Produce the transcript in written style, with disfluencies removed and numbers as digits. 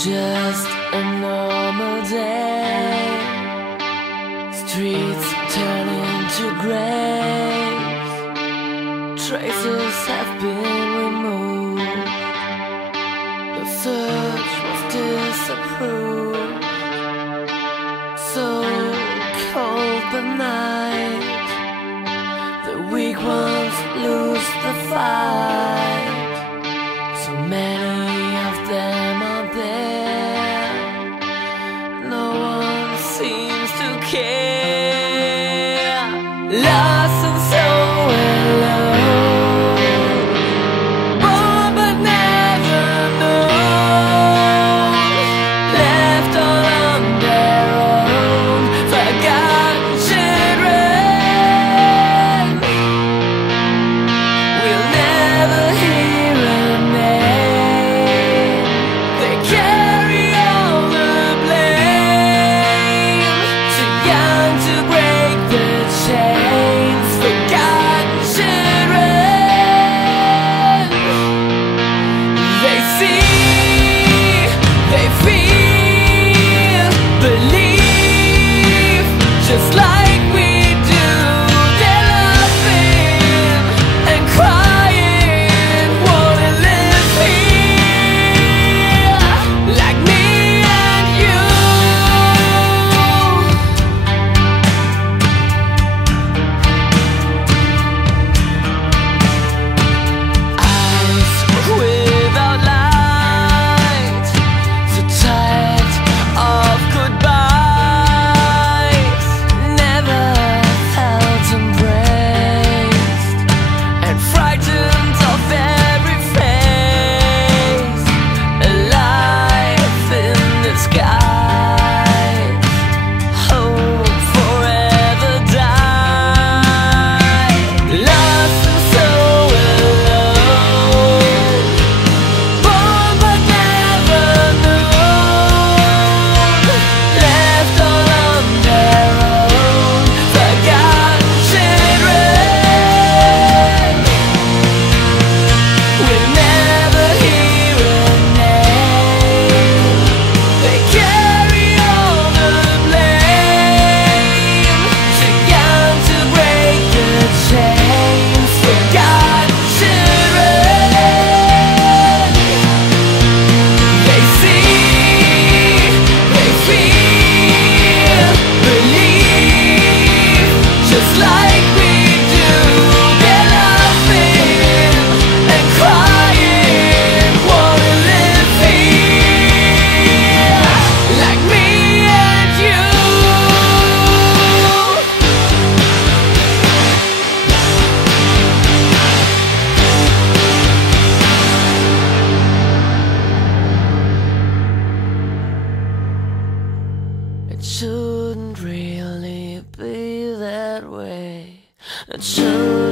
Just a normal day. Streets turn into graves. Traces have been removed. The search was disapproved. So cold the night. The weak ones lose the fight. So many of them are there. No one seems to care. Lost and so alone. Born but never known. Left all on their own. Forgotten children. We'll never hear a name. They carry all the blame. Too young to break the chains. Forgotten children. They see, they feel, believe, just like we do. They're laughing and crying, wanna live here like me and you. Eyes without light, so tired of goodbyes. Never felt embraced and frightened of every face. Alive in disguise, hope forever died. Lost and so alone. Born but never known. Left all on their own. Forgotten children. We'll never hear a name. They carry all the blame. Too young to break the chains. Forgotten children. They see, they feel, believe, just like we do. They're laughing and crying, wanna live here like me and you. It shouldn't really be that way. It should